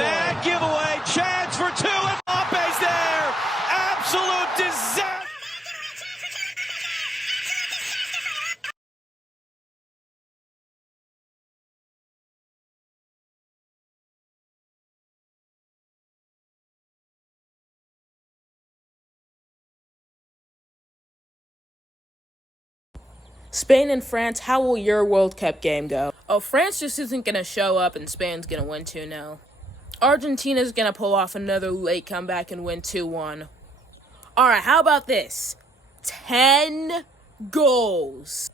Bad giveaway. Chance for two. And Mbappe's there. Absolute disaster. Spain and France, how will your World Cup game go? Oh, France just isn't going to show up and Spain's going to win 2-0. Argentina's going to pull off another late comeback and win 2-1. Alright, how about this? 10 goals.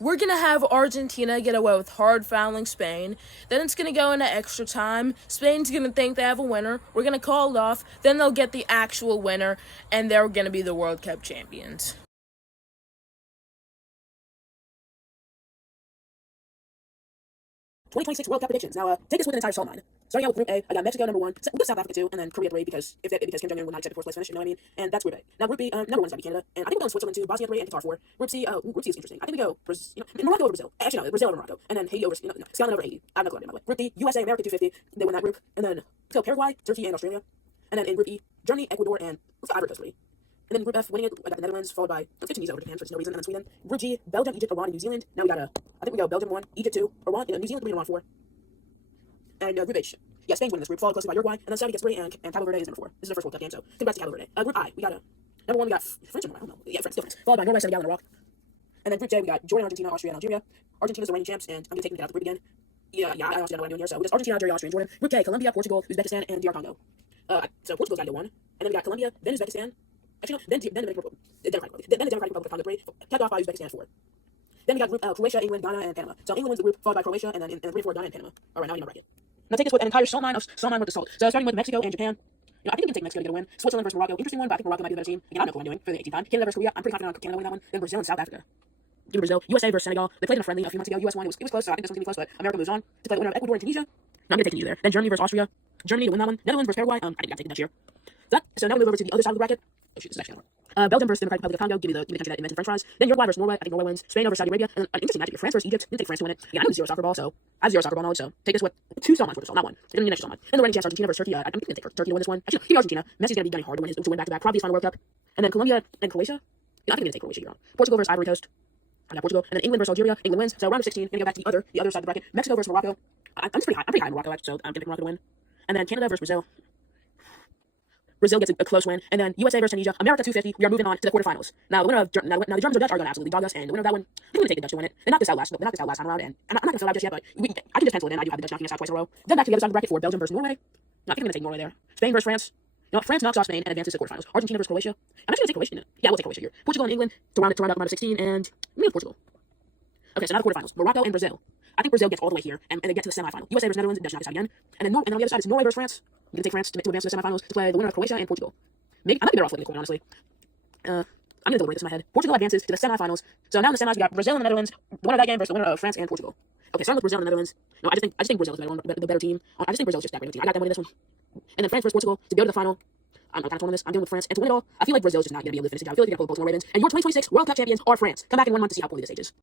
We're going to have Argentina get away with hard fouling Spain. Then it's going to go into extra time. Spain's going to think they have a winner. We're going to call it off. Then they'll get the actual winner, and they're going to be the World Cup champions. '26 World Cup predictions. Now, take this with an entire salt mine. Starting out with Group A, I got Mexico number 1. We'll go South Africa 2, and then Korea 3 because Kim Jong-un would not accept the fourth place finish. You know what I mean? And that's Group A. Now Group B, number 1 is going to be Canada, and I think we'll go Switzerland 2, Bosnia 3, and Qatar 4. Group C is interesting. I think we go Morocco over Brazil. Actually, no, Brazil over Morocco, and then Haiti over Scotland over Haiti. I have no clue, by the way. Group D, USA, America 250. They win that group, and then let's go Paraguay, Turkey, and Australia. And then in Group E, Germany, Ecuador, and Ivory Coast 3. And then Group F, winning it, I got the Netherlands, followed by 15 over Japan for no reason, and then Sweden. Group G, Belgium, Egypt, Iran, and New Zealand. Now we got I think we go Belgium 1, Egypt 2, Iran, New Zealand 3, Iran 4. And Group H, yeah, Spain's winning this group, followed closely by Uruguay, and then Saudi gets 3, and Cabo Verde is number 4. This is their first World Cup game, so congrats to Cabo Verde. Group I, we got number 1, we got France or Norway, I don't know. Yeah, France, still France. Followed by Norway, Senegal, and Iraq. And then Group J, we got Jordan, Argentina, Austria, and Algeria. Argentina's the reigning champs, and I'm going to take them to get out the group again. Yeah, I honestly don't know what I'm doing here, so we just Argentina, Algeria, Austria, and Jordan. Group K, Colombia, Portugal, Uzbekistan, and DR Congo. So Portugal's got to go 1, and then we got Colombia, then Uzbekistan. Actually, no, then the Democratic Republic of Congo 3, capped off by Uzbekistan 4. Then we got Group Croatia, England, Ghana, and Panama. So England wins the group, followed by Croatia, and then in 3 4, Ghana and Panama. All right, now you know bracket. Now take this with an entire salt mine with the salt. So starting with Mexico and Japan. I think we can take Mexico to get a win. Switzerland versus Morocco, interesting one, but I think Morocco might be the better team. Again, I don't know what I'm doing for the 18th time. Canada versus Korea, I'm pretty confident on Canada winning that one. Then Brazil and South Africa. Give me Brazil. USA versus Senegal. They played in a friendly a few months ago. US won. It was close, so I think this one's gonna be close, but America moves on to play the winner of Ecuador and Tunisia. No, I'm gonna take Tunisia there. Then Germany versus Austria. Germany to win that one. Netherlands versus Paraguay. I think I'm taking that here. So now we move over to the other side of the bracket. Oh shoot, this is actually Belgium versus Democratic Republic of Congo. Give me the country that invented French fries. Then Uruguay versus Norway. I think Norway wins. Spain over Saudi Arabia. And an interesting match here. France versus Egypt. I'm gonna take France to win it. Yeah, I know 0 soccer ball, so I have 0 soccer ball knowledge. So take this with 2 salt mines worth of salt, not 1. It doesn't need an extra salt mine. Then the reigning champs Argentina versus Turkey. I'm gonna take Turkey to win this one. Actually, give me Argentina. Messi's gonna be gunning hard to win back-to-back. Probably his final World Cup. And then Colombia and Croatia. Yeah, I think I'm gonna take Croatia here. Portugal versus Ivory Coast. I got Portugal. And then England versus Algeria. England wins. So round of 16. Gonna go back to the other side of the bracket. Mexico versus Morocco. I'm pretty high in Morocco, actually, so I'm gonna pick Morocco to win. And then Canada versus Brazil. Brazil gets a close win, and then USA versus Tunisia. America 250. We are moving on to the quarterfinals. Now the winner of now the Germans or Dutch are going to absolutely dog us, and the winner of that one, I think we're going to take the Dutch to win it. They knocked us out last time around, and I'm not going to fill it out just yet, but I can just pencil it in. I do have the Dutch knocking us out twice in a row. Then back to the other side of the bracket for Belgium versus Norway. No, I think I'm going to take Norway there. Spain versus France. No, France knocks off Spain and advances to the quarterfinals. Argentina versus Croatia. I'm actually going to take Croatia. Yeah, we'll take Croatia here. Portugal and England to round up round of 16, and I'm going to Portugal. Okay, so now the quarterfinals. Morocco and Brazil. I think Brazil gets all the way here, and they get to the semifinal. USA versus Netherlands, Dutch knock us out again. And then on the other side, it's Norway versus France. I'm going to take France to advance to the semifinals to play the winner of Croatia and Portugal. I might be better off flipping the coin, honestly. I'm going to deliberate this in my head. Portugal advances to the semifinals. So now in the semis, we got Brazil and the Netherlands. The winner of that game versus the winner of France and Portugal. Okay, starting with Brazil and the Netherlands. No, I just think Brazil is the better team. I just think Brazil is just that great of a team. I got them winning this one. And then France versus Portugal to go to the final. I'm kind of torn on this. I'm dealing with France. And to win it all, I feel like Brazil is just not going to be able to finish it. I feel like they're going to pull both Norway wins. And your 2026 World Cup champions are France. Come back in 1 month to see how poorly this age is.